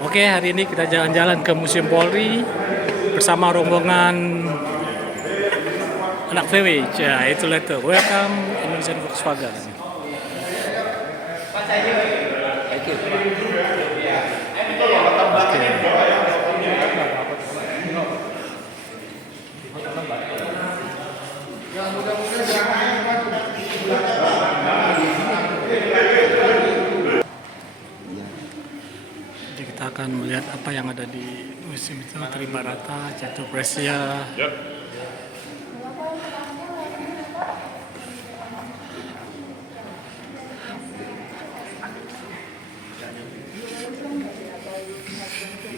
Oke, hari ini kita jalan-jalan ke Museum Polri bersama rombongan anak VW. Ya, itu letter. Welcome Indonesian Volkswagen. Jadi kita akan melihat apa yang ada di museum itu, Tribarata, Catur Presya.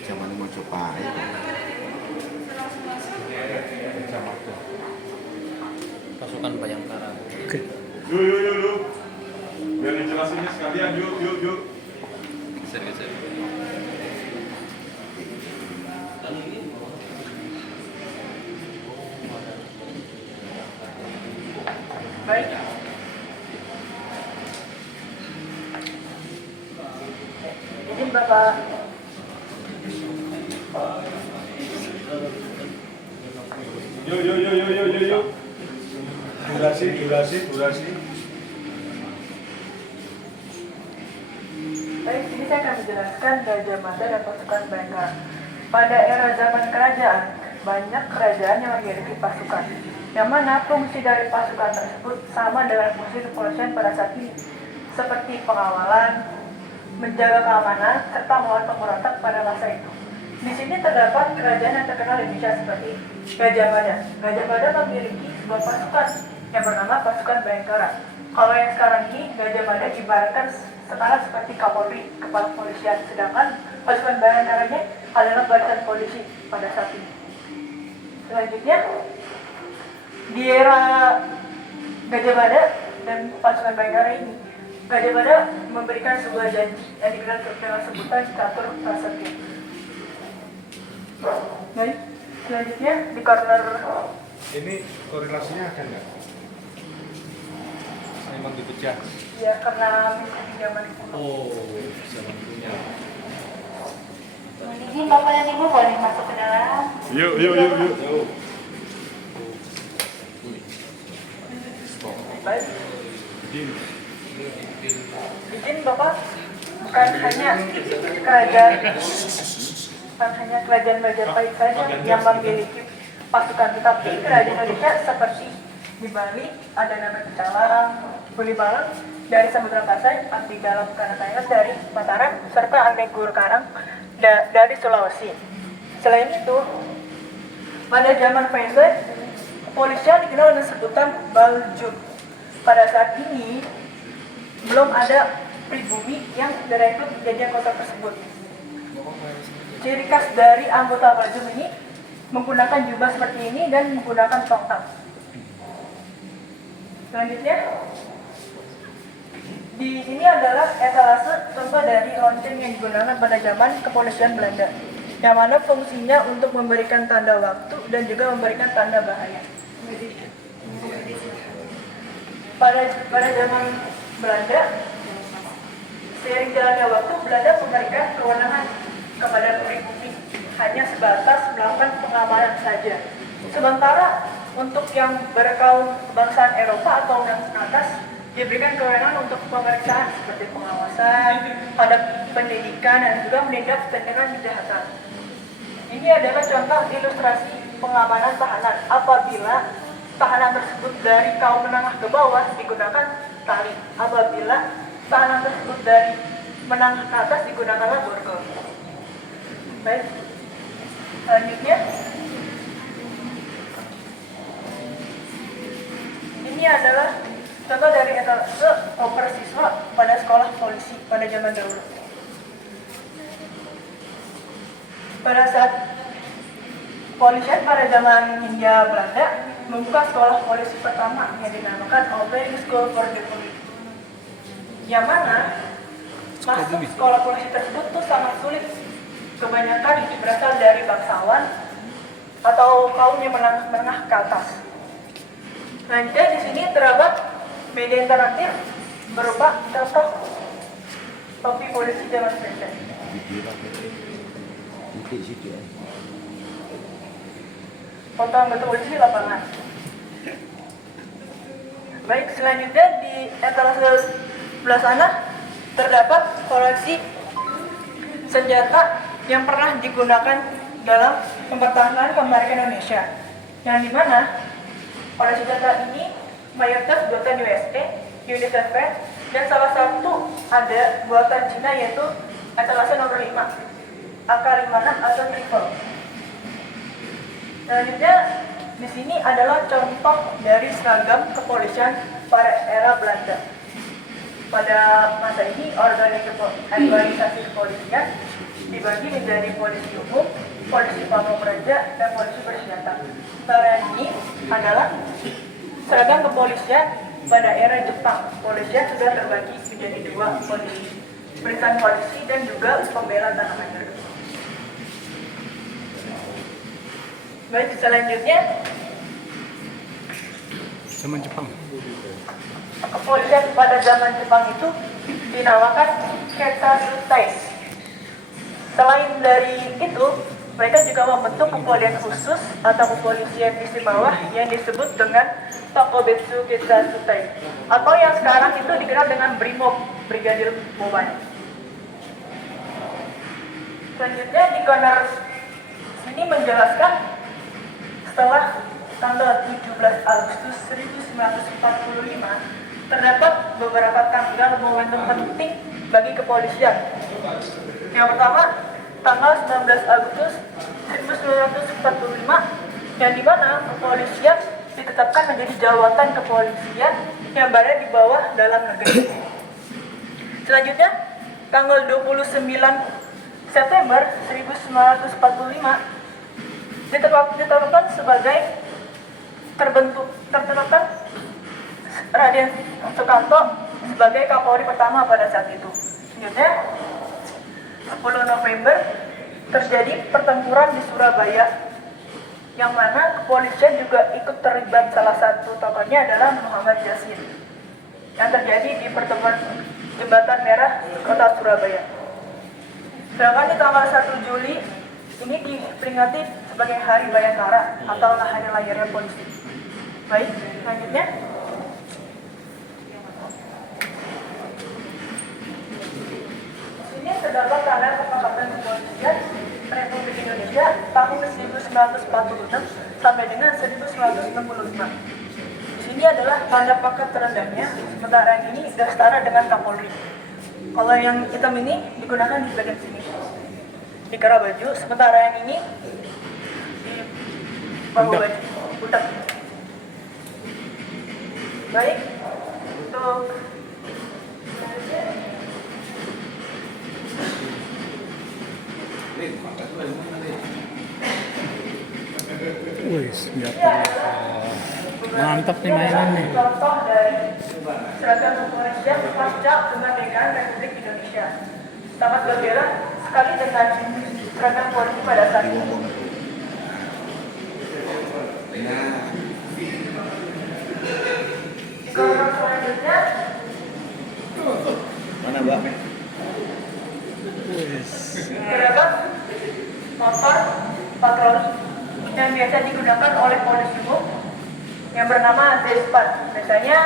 Zaman mau coba Pasukan Bayangkara. Oke. Yuk. Biar dijelasinnya sekalian, yuk. Geser. Baik. Izin Bapak. Yuk. Durasi. Baik, ini saya akan menjelaskan Gajah Mada dan pasukan Bayangkara. Pada era zaman kerajaan, banyak kerajaan yang memiliki pasukan, yang mana fungsi dari pasukan tersebut sama dengan fungsi kepolisian pada saat ini, seperti pengawalan, menjaga keamanan, serta melawan pemberontak pada masa itu. Di sini terdapat kerajaan yang terkenal di Indonesia seperti Gajah Mada. Gajah Mada memiliki sebuah pasukan yang bernama pasukan Bayangkara. Kalau yang sekarang ini, Gajah Mada ibaratkan sekarang seperti Kapolri, kepala kepolisian, sedangkan pasukan Bayangkaranya adalah barisan polisi pada saat ini. Selanjutnya, di era Gajah Mada dan pasukan Bayangkara ini, Gajah Mada memberikan sebuah janji yang dikenal dengan sebutan Catur Prasetya. Baik, selanjutnya di corner Ini korelasinya ada nggak? Memang dipecah. ya karena mengikuti zaman kuno. Zaman punya. Izin Bapak dan Ibu boleh masuk ke dalam. Yuk. Baik. Izin Bapak, bukan hanya kerajaan Majapahit saja yang memiliki pasukan, tetapi kerajaan Indonesia seperti di Bali ada nama Pecalang, Bulibalang dari Samudra Pasai, Abdi Dalam Kanatayas dari Mataram, serta Anggur Karang dari Sulawesi. Selain itu, pada zaman Faisal, kepolisian dikenal dengan sebutan Baljun. Pada saat ini, belum ada pribumi yang direkrut menjadi anggota tersebut. Ciri khas dari anggota Baljun ini menggunakan jubah seperti ini dan menggunakan tongkat. Selanjutnya, di sini adalah etalase contoh dari lonceng yang digunakan pada zaman kepolisian Belanda, yang mana fungsinya untuk memberikan tanda waktu dan juga memberikan tanda bahaya. Pada zaman Belanda, seiring jalannya waktu, Belanda memberikan kewenangan kepada pribumi hanya sebatas melakukan pengamanan saja. Sementara untuk yang berkaum kebangsaan Eropa atau yang atas diberikan kewenangan untuk pemeriksaan seperti pengawasan, pada pendidikan dan juga menindak tindakan kejahatan. Ini adalah contoh ilustrasi pengamanan tahanan apabila tahanan tersebut dari kaum menengah ke bawah digunakan tali, apabila tahanan tersebut dari menengah ke atas digunakanlah borgol. Baik, selanjutnya ini adalah contoh dari etalase oper siswa pada sekolah polisi pada zaman dahulu. Pada saat kepolisian pada zaman Hindia Belanda membuka sekolah polisi pertama yang dinamakan Open School for the Police, yang mana masuk sekolah polisi tersebut tuh sangat sulit. Kebanyakan berasal dari bangsawan atau kaum yang menengah ke atas. Selanjutnya di sini terdapat media interaktif berupa contoh topi polisi zaman presiden. Dikira titik situ ya. Foto anggota polisi di lapangan. Baik, selanjutnya di etalase sebelah sana terdapat koleksi senjata yang pernah digunakan dalam mempertahankan kemerdekaan Indonesia. Yang dimana koleksi senjata ini mayoritas buatan USA, UNICEF, dan salah satu ada buatan Cina yaitu etalase nomor 5, AK-56 atau rifle. Selanjutnya di sini adalah contoh dari seragam kepolisian pada era Belanda. Pada masa ini organisasi kepolisian dibagi menjadi polisi umum, polisi pamong praja, dan polisi bersenjata. Sekarang ini adalah seragam kepolisian pada era Jepang. Kepolisian sudah terbagi menjadi 2 polisi, barisan polisi dan juga pembela tanah air. Baik, selanjutnya Zaman Jepang. kepolisian pada zaman Jepang itu dinamakan Ketasutai. Selain dari itu, mereka juga membentuk kepolisian khusus atau kepolisian istimewa yang disebut dengan Takobetsu Ketasutai, atau yang sekarang itu dikenal dengan Brimob, Brigadir Mobile. Selanjutnya di corner ini menjelaskan setelah tanggal 17 Agustus 1945 terdapat beberapa tanggal momentum penting bagi kepolisian. Yang pertama, tanggal 19 Agustus 1945 yang dimana kepolisian ditetapkan menjadi jabatan kepolisian yang berada di bawah dalam negeri. Selanjutnya, tanggal 29 September 1945 ditetapkan sebagai tertetapkan Raden Sukanto sebagai Kapolri pertama pada saat itu. Selanjutnya 10 November terjadi pertempuran di Surabaya yang mana kepolisian juga ikut terlibat. Salah satu tokohnya adalah Muhammad Yasin yang terjadi di pertemuan Jembatan Merah Kota Surabaya. Sedangkan di tanggal 1 Juli ini diperingati sebagai Hari Bayangkara atau hari lahirnya polisi. Baik, selanjutnya ini terdapat tanda kesepakatan kepolisian Republik Indonesia tahun 1946 sampai dengan 1965. Di sini adalah tanda pangkat terendahnya, sementara yang ini sudah setara dengan Kapolri. Kalau yang hitam ini digunakan di bagian sini, di kera baju, sementara yang ini di bahu baju, pundak. Baik, untuk Wih, senjata. Mantap nih mainan nih. Contoh dari seragam kepolisian pasca kemerdekaan Republik Indonesia. Sangat berbeda sekali dengan seragam polisi pada saat ini. Di kolom selanjutnya Mana Mbak? terdapat motor patroli yang biasa digunakan oleh polisi umum yang bernama Z4. Biasanya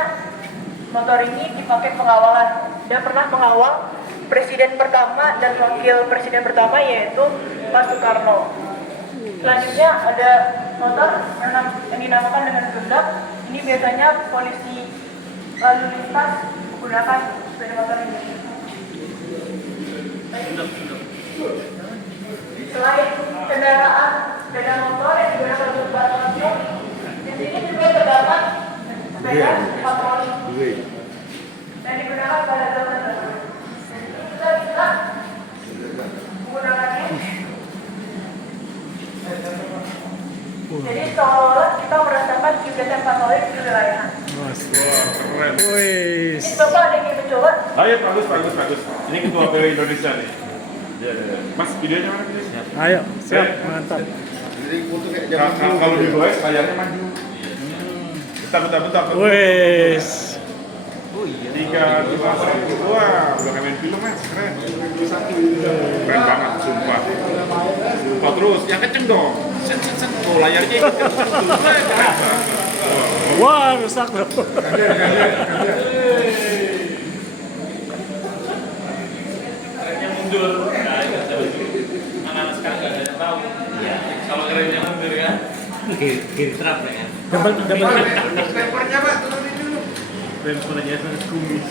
motor ini dipakai pengawalan. Dia pernah mengawal presiden pertama dan wakil presiden pertama yaitu Pak Soekarno. Selanjutnya ada motor yang dinamakan dengan gendak. Ini biasanya polisi lalu lintas menggunakan sepeda motor ini. Selain kendaraan sepeda motor yang digunakan untuk patroli, di sini juga terdapat sepeda patroli yang digunakan pada zaman dahulu. Kita bisa menggunakannya. Jadi seolah-olah kita merasakan kegiatan patroli di wilayah. Wah, keren. Wih. Ini Bapak ada yang ingin mencoba? Ayo, bagus. Ini ketua PW Indonesia nih. Ya. Mas, videonya mana videonya? Ayo, siap, mantap. Jadi foto kayak zaman Kalau di goes layarnya maju. Bentar. Wih. Oh iya. 3, 2, 1. Wah, udah kayak main film mas, keren. Keren banget, sumpah. Sumpah terus, yang kenceng dong. Set. Oh layarnya ikut kenceng. Keren banget. Wah, rusak loh. Kerennya mundur. Nah, itu anak-anak sekarang nggak ada yang tahu. Iya. Kalau kerennya mundur ya. Kiri trap ya. Double. Stempernya Pak, turunin dulu. Rempernya itu kumis.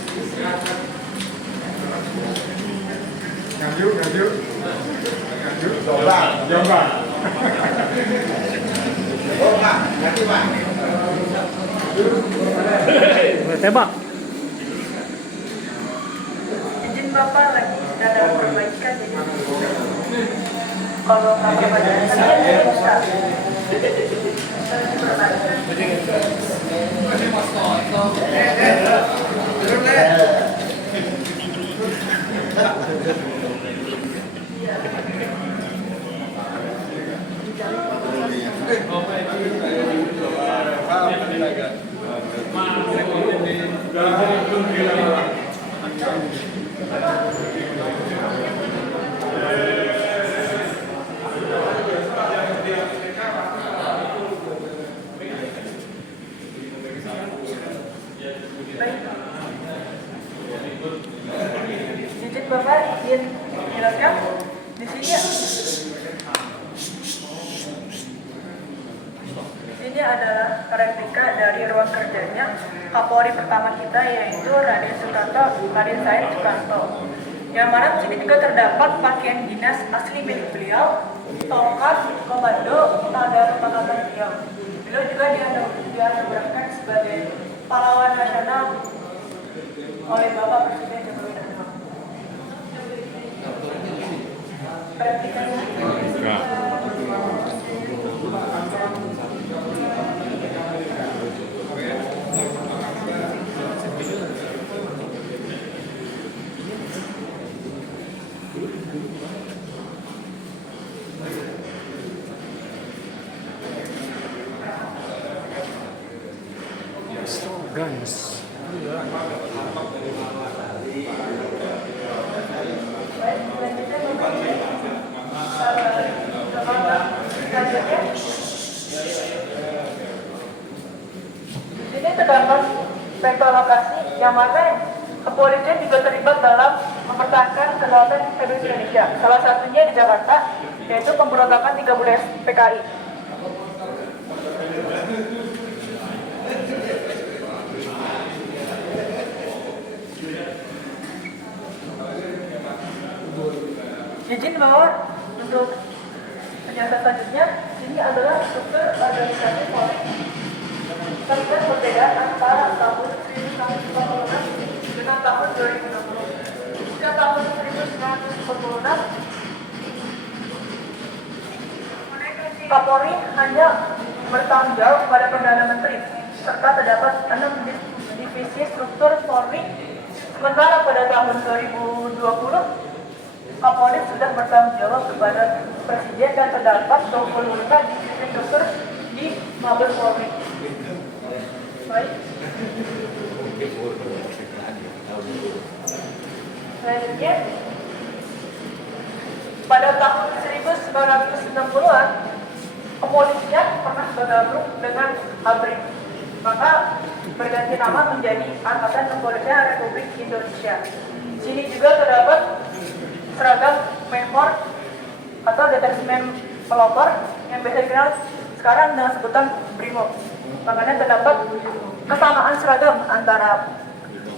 Ganjil. Jombang. Oh Pak, nanti Pak. Tembak. Izin Bapak lagi dalam perbaikan jadi kalau Bapak pada tadinya bisa. Izin Bapak izin jelaskan di sini adalah replika dari ruang kerjanya Kapolri pertama kita yaitu Raden Said Sukanto. Yang mana di sini juga terdapat pakaian dinas asli milik beliau, tongkat, komando, tanda kepangkatan beliau. Beliau juga dianugerahkan sebagai pahlawan nasional oleh Bapak Presiden Joko Widodo. Replikanya. Guns. Ini terdapat peta lokasi yang mana kepolisian juga terlibat dalam mempertahankan kedaulatan Republik Indonesia. Salah satunya di Jakarta, yaitu pemberontakan 13 PKI. Izin bahwa untuk penjelasan selanjutnya, ini adalah struktur organisasi Polri serta perbedaan antara tahun 1946 dengan tahun 2020. Jika tahun 1946, Kapolri hanya bertanggung jawab pada Perdana Menteri, serta terdapat 6 divisi struktur Polri. Sementara pada tahun 2020, Kapolri sudah bertanggung jawab kepada Presiden dan terdapat 25 divisi struktur di Mabes Polri. Baik. Selanjutnya, pada tahun 1960-an, kepolisian pernah bergabung dengan ABRI, maka berganti nama menjadi Angkatan Kepolisian Republik Indonesia. Di sini juga terdapat seragam Menpor atau Detasmen Pelopor yang biasa dikenal sekarang dengan sebutan BRIMOB. Makanya terdapat kesamaan seragam antara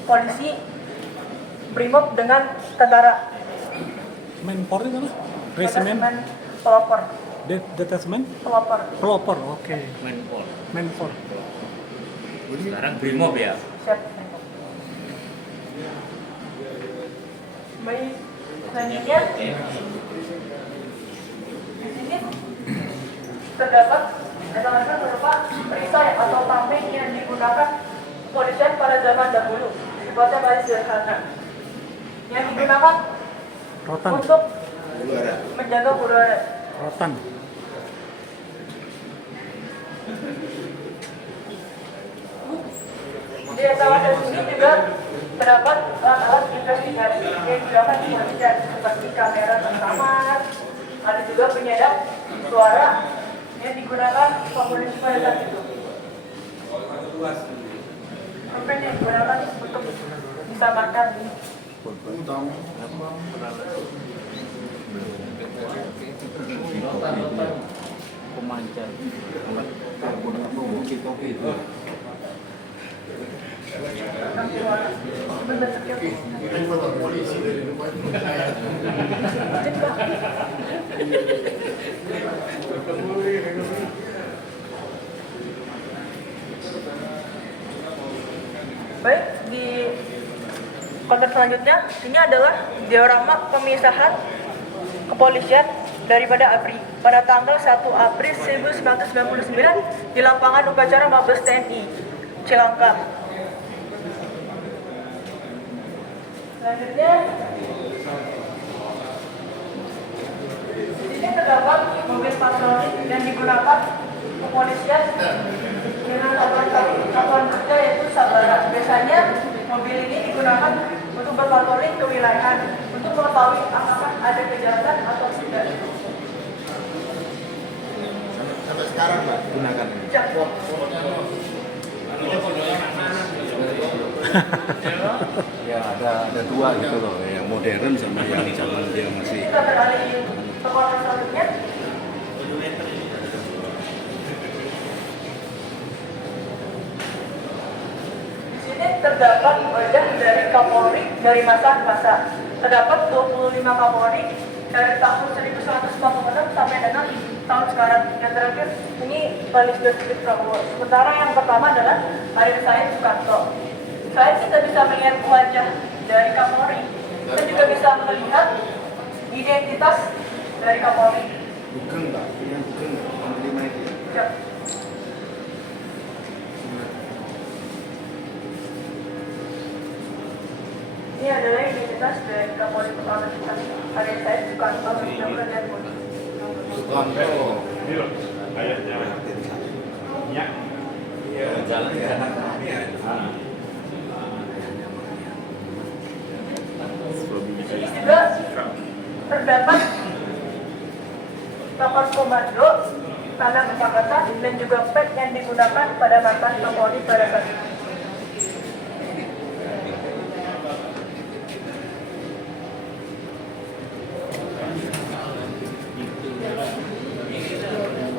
polisi BRIMOB dengan tentara. Menpor itu apa? Resimen Detasmen Pelopor. Detasmen Pelopor. Pelopor. Oke. Menpor. Menpor. Sekarang Brimob ya. Siap. Baik. Selanjutnya, di sini terdapat data berupa perisai atau tameng yang digunakan kepolisian pada zaman dahulu. Sifatnya paling sederhana. Yang digunakan Rotan. untuk menjaga udara. Rotan. Di kawasan sini juga Terdapat alat-alat investigasi yang digunakan di kepolisian seperti kamera tersamar, ada juga penyadap suara yang digunakan polisi pada saat itu. Pulpen yang digunakan untuk disamarkan. Baik, di konten selanjutnya ini adalah diorama pemisahan kepolisian daripada ABRI pada tanggal 1 April 1999 di lapangan upacara Mabes TNI Cilangkap. Selanjutnya, di sini terdapat mobil patroli yang digunakan kepolisian dengan satuan kerja yaitu Sabara. Biasanya mobil ini digunakan untuk berpatroli ke wilayah untuk mengetahui apakah ada kejahatan atau tidak. Sampai sekarang Pak gunakan. Ya ada dua gitu loh, yang modern sama yang zaman dia masih. Kita beralih ke konten selanjutnya. Di sini terdapat wajah dari Kapolri dari masa ke masa. Terdapat 25 Kapolri dari tahun 1946 sampai dengan tahun sekarang. Yang terakhir ini Balis Deskripsi Prabowo. Sementara yang pertama adalah Hari Said Sukanto. Selain kita bisa melihat wajah dari Kapolri, kita juga bisa melihat identitas dari Kapolri. Bukan Pak, yang bukan penerima itu. Ya. Ini adalah identitas dari Kapolri pertama kita. Hari Said Sukanto yang berada di sini. Sukanto. Ya, jalan ya. Di sini juga terdapat tokoh komando, tanda kesepakatan, dan juga pet yang digunakan pada mantan Kapolri pada saat itu.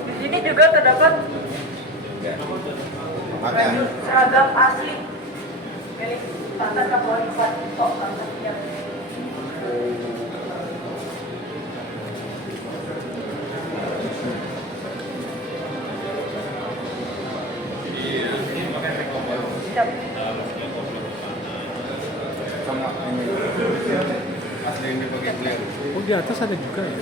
Di sini juga terdapat baju seragam asli milik mantan Kapolri Pak Tito Karnavian. Siap. Sama ini asli ini pakai clear. Oh, di atas ada juga ya?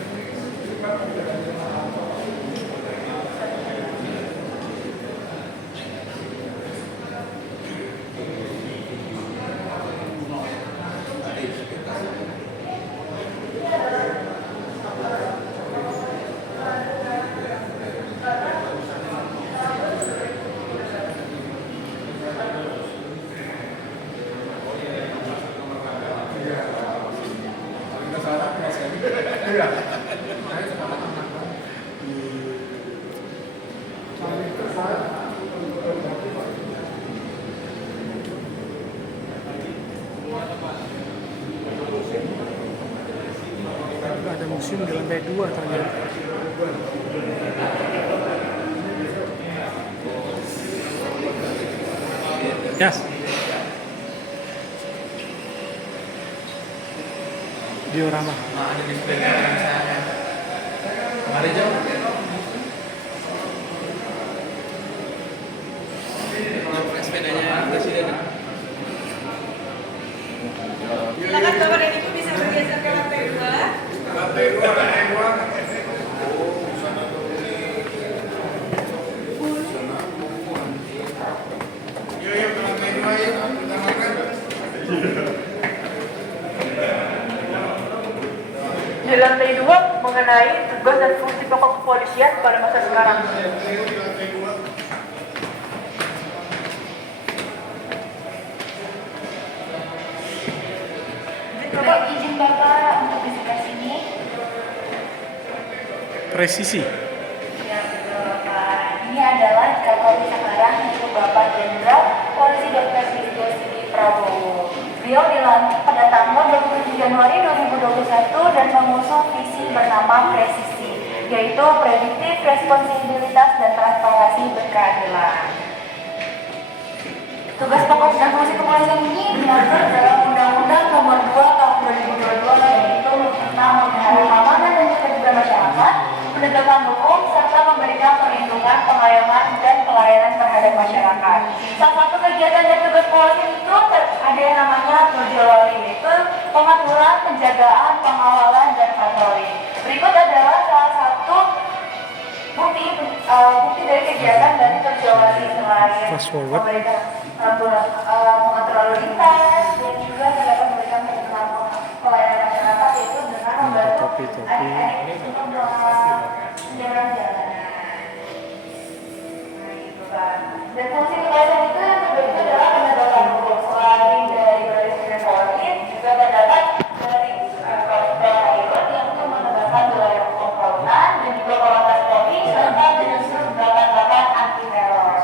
Ada museum di lantai 2 ternyata. Yes. Diorama. Ada display Mari jom. Sepedanya presiden. Silakan Bapak dan Ibu bisa bergeser ke lantai 2. Lantai 2, lantai 2. Yuk, ke lantai 2 yuk. Kita makan. Di lantai 2 mengenai tugas dan fungsi pokok kepolisian pada masa sekarang. presisi. Ini adalah Kapolri sekarang, yaitu Bapak Jenderal Polisi Dr. Listio Sigit Prabowo. Beliau dilantik pada tanggal 27 Januari 2021 dan mengusung visi bernama Presisi, yaitu prediktif, responsibilitas, dan transparansi berkeadilan. Tugas pokok dan fungsi kepolisian ini diatur dalam Undang-Undang Nomor 2 Tahun 2022, yaitu tentang memelihara keamanan dan ketertiban masyarakat, penegakan hukum, serta memberikan perlindungan, pengayuman, dan pelayanan terhadap masyarakat. Salah satu kegiatan dan tugas kepolisian itu ada yang namanya Turjawali, yaitu pengaturan, penjagaan, pengawalan, dan patroli. Berikut adalah salah satu bukti dari kegiatan dari Turjawali selain Fast forward. memberikan mengatur lalu lintas dan juga dapat memberikan pelayanan masyarakat, yaitu dengan membantu topi-topi. jalan-jalan. Nah, gitu kan. Dan fungsi kepolisian itu yang kedua itu adalah penegakan hukum. Selain dari Baris Krim Polri, juga terdapat dari Polri yang itu menegakkan wilayah hukum kelautan dan juga Korlantas Polri serta menyusun gerakan-gerakan anti teror.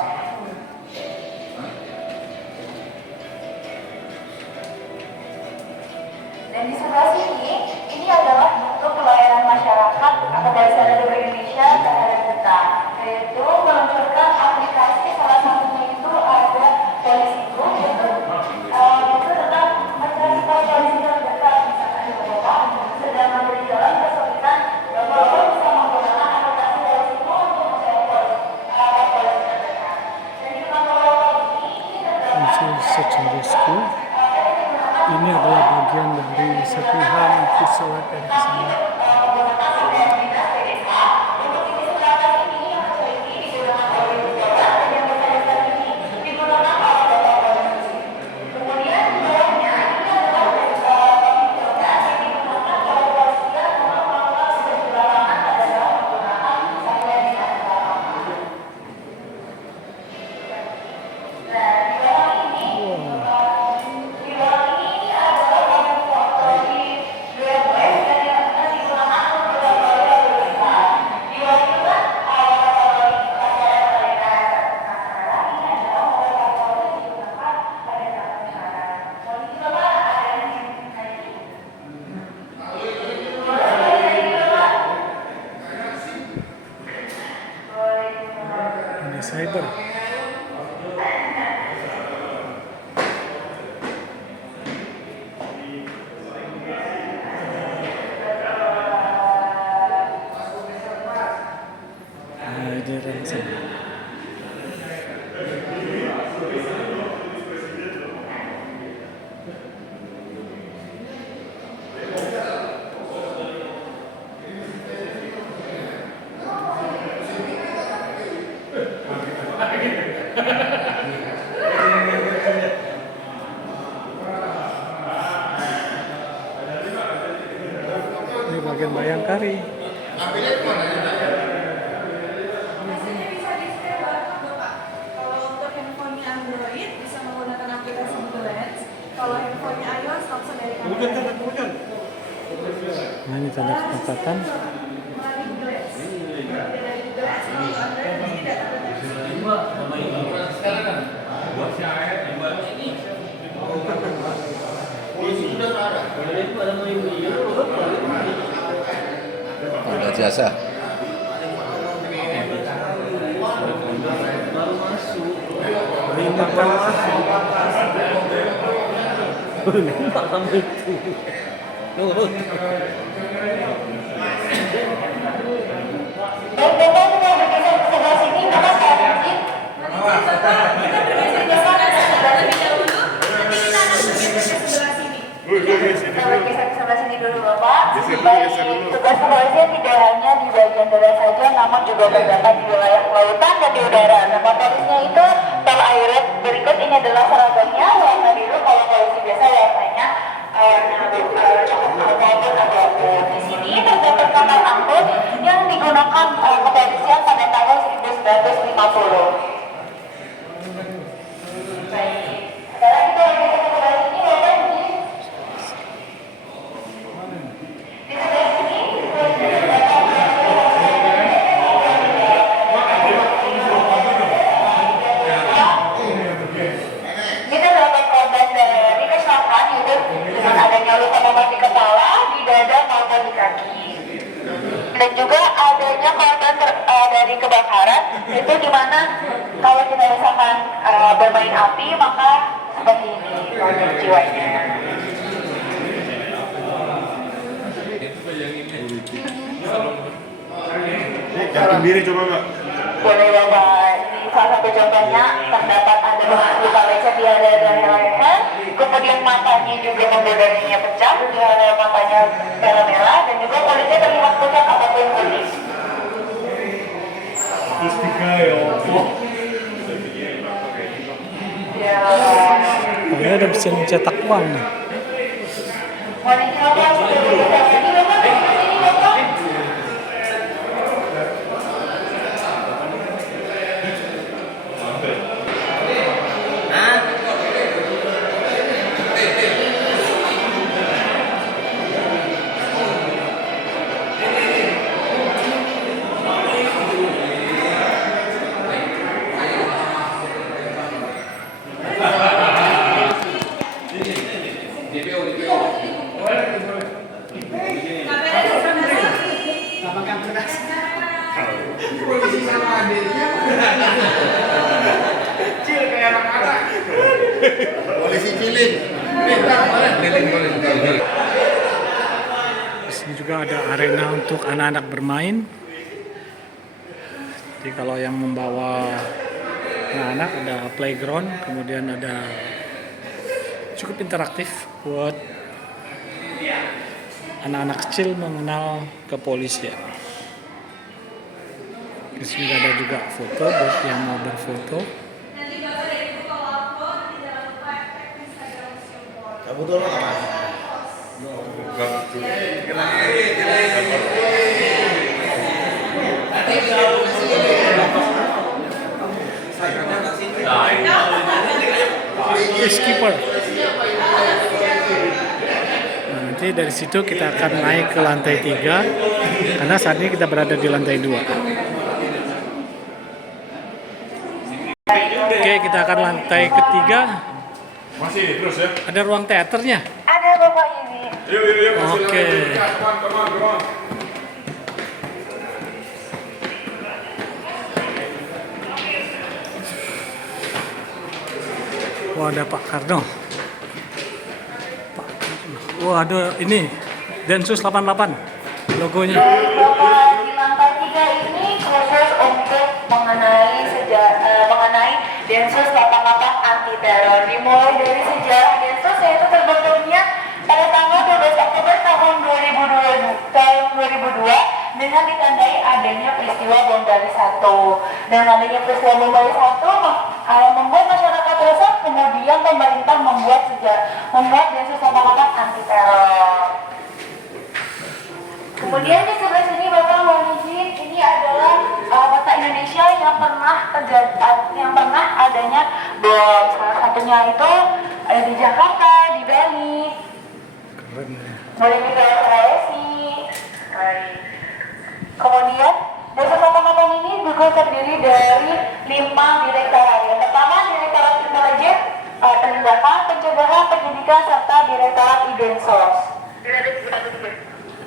Dan di sebelah sini, ini adalah bentuk pelayanan masyarakat Kepolisian Republik Indonesia terhadap kita, yaitu meluncurkan aplikasi, salah satunya itu ada Polisiku, itu tentang mencari polisi yang dekat. Misalkan di Bapak sedang memberi jalan kesulitan, Bapak bisa menggunakan aplikasi Polisiku untuk mencari polisi terdekat. Dan di kantor ini terdapat Secondary School. Ini adalah bagian dari serpihan visual dari sana. Ini cyber. Ini ransom. Ini bagian Bayangkari. Biasanya bisa di-share barcode, Bapak. Kalau untuk handphonenya Android bisa menggunakan aplikasi Google Lens. Kalau handphonenya iOS langsung dari kamera. Nah, ini tanda kesepakatan. Melalui Google Lens. Dari Google Lens, kalau Android ini data Ada jasa. Dan Bapak sudah bergeser ke sebelah sini, Bapak saya izin. Kita bergeser ke sebelah terlebih dahulu, nanti kita akan bergeser ke sebelah sini. Kita bergeser ke sebelah sini dulu, Bapak. Geser dulu, Baik, geser dulu. tugas kepolisian tidak hanya di bagian darat saja, namun juga terdapat di wilayah kelautan dan di udara. Nama polisnya itu Tol Airet. Berikut ini adalah seragamnya, warna biru. Kalau polisi biasa warnanya coklat maupun abu-abu. Di sini terdapat kapal angkut yang digunakan kepolisian pada tahun 1950. Baik, sekarang kita bergeser ke sebelah sini, Bapak izin. Di sebelah sini, Dan juga adanya korban dari kebakaran, itu dimana kalau kita misalkan bermain api, maka seperti ini korban jiwanya. Gantung diri coba Mbak. Boleh Bapak, ini salah satu contohnya terdapat ada luka lecet di area leher, kemudian matanya juga membedainya pecah, di area matanya merah-merah, dan juga kulitnya terlihat pucat ataupun putih. Ya. Ini ada mesin cetak uang nih. Mau dicoba ini Bapak, ini Bapak. Kecil kayak anak-anak. Polisi cilik. Di sini juga ada arena untuk anak-anak bermain. Jadi kalau yang membawa anak-anak ada playground, kemudian ada cukup interaktif buat anak-anak kecil mengenal kepolisian. Di sini ada juga foto buat yang mau berfoto. Kamu dulu apa? Skipper. Nah, nanti dari situ kita akan naik ke lantai 3 karena saat ini kita berada di lantai 2. Oke, kita akan lantai ketiga. Masih terus ya. Ada ruang teaternya. Ada Bapak ini. Yuk. Oke. Come on. Wah, ada Pak Karno. Pak Karno. Wah, ada ini Densus 88 logonya. Bapak di lantai 3 ini khusus untuk mengenai Densus 88 anti teror. Dimulai dari sejarah Densus yaitu terbentuknya pada tanggal 12 Oktober tahun 2002 dengan ditandai adanya peristiwa bom Bali 1. Dan adanya peristiwa bom Bali 1 membuat masyarakat resah, kemudian pemerintah membuat Densus 88 anti teror. Kemudian di sebelah sini Bapak mohon izin, ini adalah kota Indonesia yang pernah adanya bom. Salah satunya itu ada di Jakarta, di Bali. Keren ya. Boleh kita Sulawesi. Baik. Kemudian Densus 88 ini juga terdiri dari 5 direktorat. Yang pertama Direktorat Intelijen, Penindakan, Pencegahan, Penyidikan, serta Direktorat Idensos.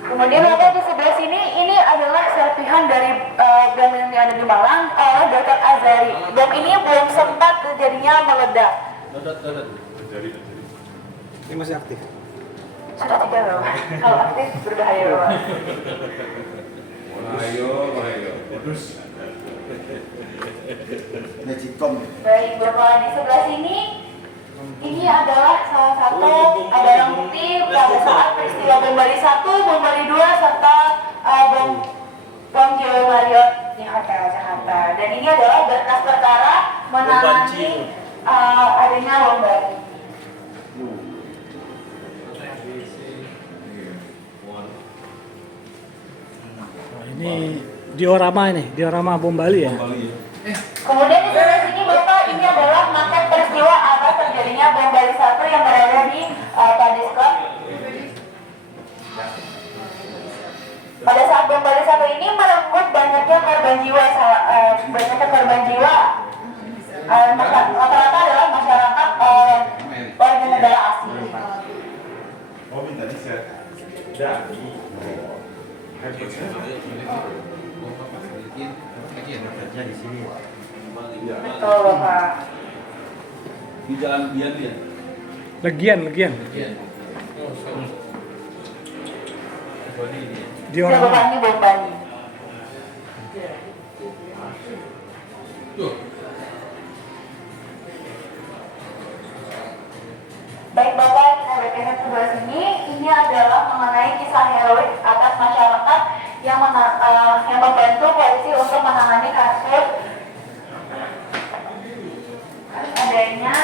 Kemudian Bapak di sebelah sini, ini adalah serpihan dari bom yang ada di Malang oleh Dr. Azari. Bom ini belum sempat terjadinya meledak. Ini masih aktif. Sudah 3 loh. Kalau aktif berbahaya Bapak. Bahaya. Terus. Magicom. Baik Bapak di sebelah sini, ini adalah salah satu barang bukti pada saat peristiwa bom Bali 1, bom Bali 2, serta bom Jiwa Marriott di Hotel Jakarta. Dan ini adalah berkas perkara menangani adanya bom Bali. Ini diorama bom Bali ya. Kemudian di sebelah sini Bapak, ini adalah maket peristiwa awal terjadinya bom Bali 1 yang berada di Padis Club. Pada saat bom Bali 1 ini merenggut banyaknya korban jiwa, rata-rata adalah masyarakat warga negara asing. Oh minta di set. kerja di sini. Betul, Bapak. Di Jalan Bian ya. Legian. Di Siapa orang Bani, Bang Bani? Baik Bapak, kita bergeser sebelah sini. Ini adalah mengenai kisah heroik atas masyarakat yang membantu polisi untuk menangani kasus adanya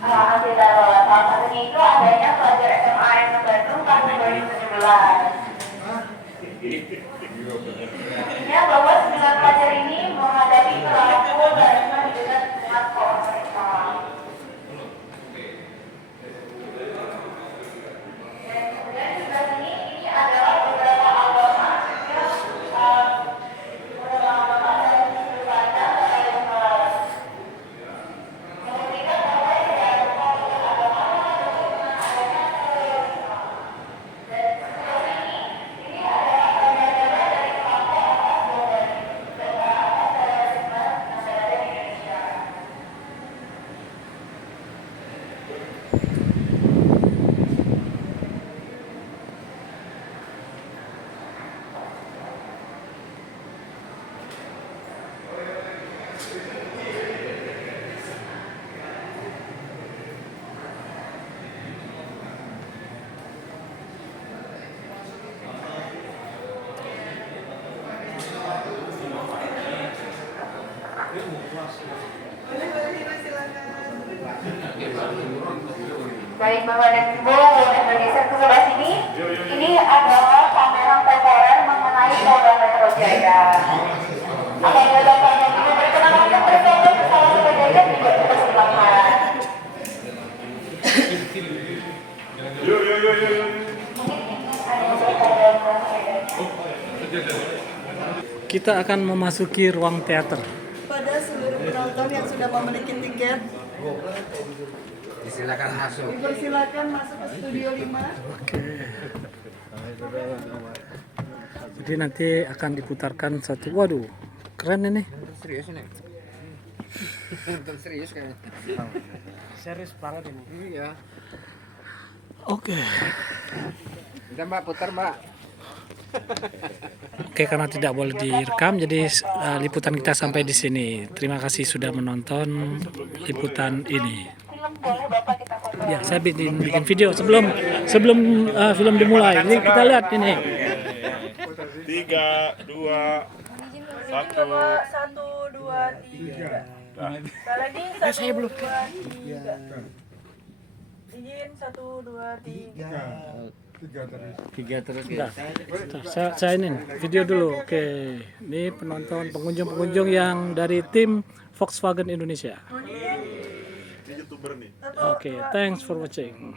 anti teror. Salah satunya itu adanya pelajar SMA yang Bandung tahun 2017. Intinya bahwa 9 pelajar ini menghadapi pelaku radikal di dekat lingkungan sekolah mereka. Dan kemudian di sebelah sini ini adalah beberapa agama yang beberapa agama dan berbeda yang memberikan bahwa tidak ada agama adanya terorisme. Dan sebelah ini adalah agama dari kelompok atas dari terorisme yang ada di Indonesia. Baik Bapak dan Ibu, boleh bergeser ke sebelah sini. Ini adalah pameran temporer mengenai Polda Metro Jaya. Apabila Bapak dan Ibu berkenan untuk berkunjung ke Polda Metro Jaya, juga dipersilakan. kita akan memasuki ruang teater. Pada seluruh penonton yang sudah memiliki tiket, Silakan masuk. dipersilakan masuk ke studio 5. Jadi nanti akan diputarkan satu. Waduh, keren ini. Serius ini. Nonton serius kayaknya. Serius banget ini. Iya. Oke. Udah Mbak, putar Mbak. Oke, karena tidak boleh direkam, jadi liputan kita sampai di sini. Terima kasih sudah menonton liputan ini. Film boleh Bapak kita foto. Ya, saya bikin video sebelum film dimulai. Jadi kita lihat ini. 3, 2, 1. Bapak 1, 2, 3. Sekali lagi 1, 2, 3. Izin 1, 2, 3. Tiga terus Bentar, saya ini video dulu. Oke, ini pengunjung yang dari tim Volkswagen Indonesia. Oke, thanks for watching.